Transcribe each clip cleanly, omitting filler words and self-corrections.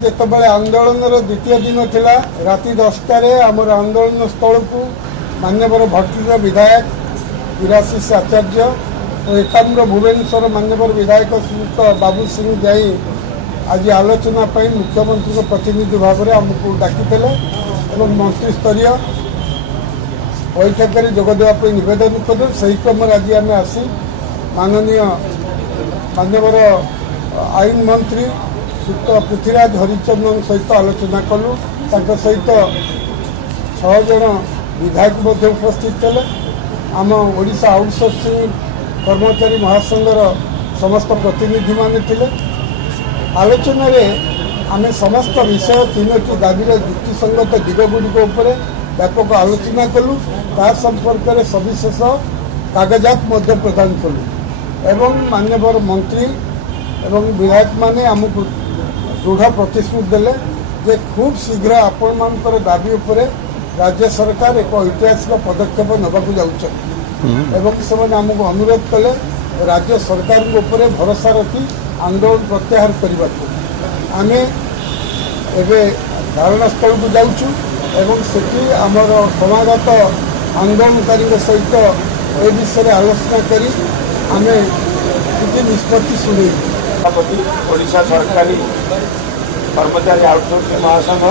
ଯେତେବେଳେ ଆନ୍ଦୋଳନର ଦ୍ୱିତୀୟ ଦିନ ଥିଲା ରାତି 10টাରେ ଆମର ଆନ୍ଦୋଳନ ସ୍ଥଳକୁ ମାନ୍ୟବର ଭଟ୍ଟିର ବିଧାୟକ ବିରାଶିଷ ଆଚାର୍ଯ୍ୟ ଓ ଏକାମ୍ର ଭୁବନେଶ୍ୱର ମାନ୍ୟବର ବିଧାୟକ ଶ୍ରୀଯୁକ୍ତ ବାବୁ ସିଂ ଯାଇ ଆଜି ଆଲୋଚନା ପାଇଁ ମୁଖ୍ୟମନ୍ତ୍ରୀଙ୍କ ପ୍ରତିନିଧି ଭାବରେ ଆମକୁ ଡାକିଥିଲେ ଏବଂ ମନ୍ତ୍ରୀସ୍ତରୀୟ ବୈଠକରେ ଯୋଗ ଦେବା ପାଇଁ ନିବେଦନ କଲୁ। ସେହି କ୍ରମରେ ଆଜି ଆମେ ଆସି ମାନ୍ୟବର ଆଇନ ମନ୍ତ୍ରୀ श्रीयुक्त पृथ्वीराज हरिचंदन सहित आलोचना कलु। सहित 6 जन विधायक उपस्थित थे। आम ओडिशा आउटसोर्सिंग कर्मचारी महासंघर समस्त प्रतिनिधि माने थे। आलोचन आम समस्त विषय 3टी दाबीर युक्तिसंगत दिगगुड़िक व्यापक आलोचना कलु। ता संपर्क में सविशेष कागजात प्रदान कलु एवं मान्यवर मंत्री एवं विधायक माने आमको दृढ़ प्रतिश्रुति देले जे खूब शीघ्र आपण मानकर दाबी उपरे राज्य सरकार एक ऐतिहासिक पदक्षेप नबाकू जाउछन एवं सेमाने आमको अनुरोध कले राज्य सरकार उपरे भरोसा रखी आंदोलन प्रत्याहार करने को। आमे एबे धारणा स्थल को जाउछु एवं सेठी आमर समागत आंदोलनकारी सहित ए विषय आलोचना करी आमे किसी निष्पत्ति शुणी। ओडिशा सरकारी कर्मचारी आउटसोर्सिंग महासंघ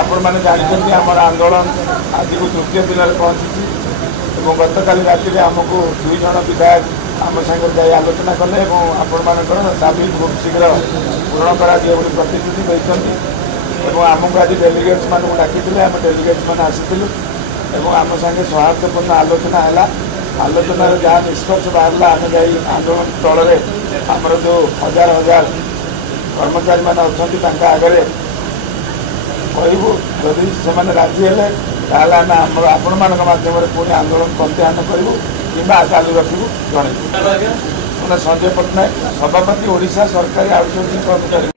आपण मैंने जानते आमर आंदोलन आज को तृतीय दिन में पहुंची और गतकाल राति आमको 2 जन विधायक आम सागर जा आलोचना कले आपण मानकर दाबी खूब शीघ्र पूरण करा प्रतिश्रुति देते आमको आज डेलीगेट्स मान डाकी आम डेलीगेट्स मैंने आसी आम सागे सौहार्दपूर्ण आलोचना है। आलोचन जहाँ निष्कर्ष बाहर आम जा आंदोलन स्थल में आमर जो हजार हजार कर्मचारी मैंने अच्छा आगे कहूँ जदि से राजी है आपण मान मध्यम पुणी आंदोलन प्रत्याहार करूँ कि चालू रखू जन संजय पट्टनायक सभापति ओडिशा सरकारी आउटसोर्सिंग कर्मचारी।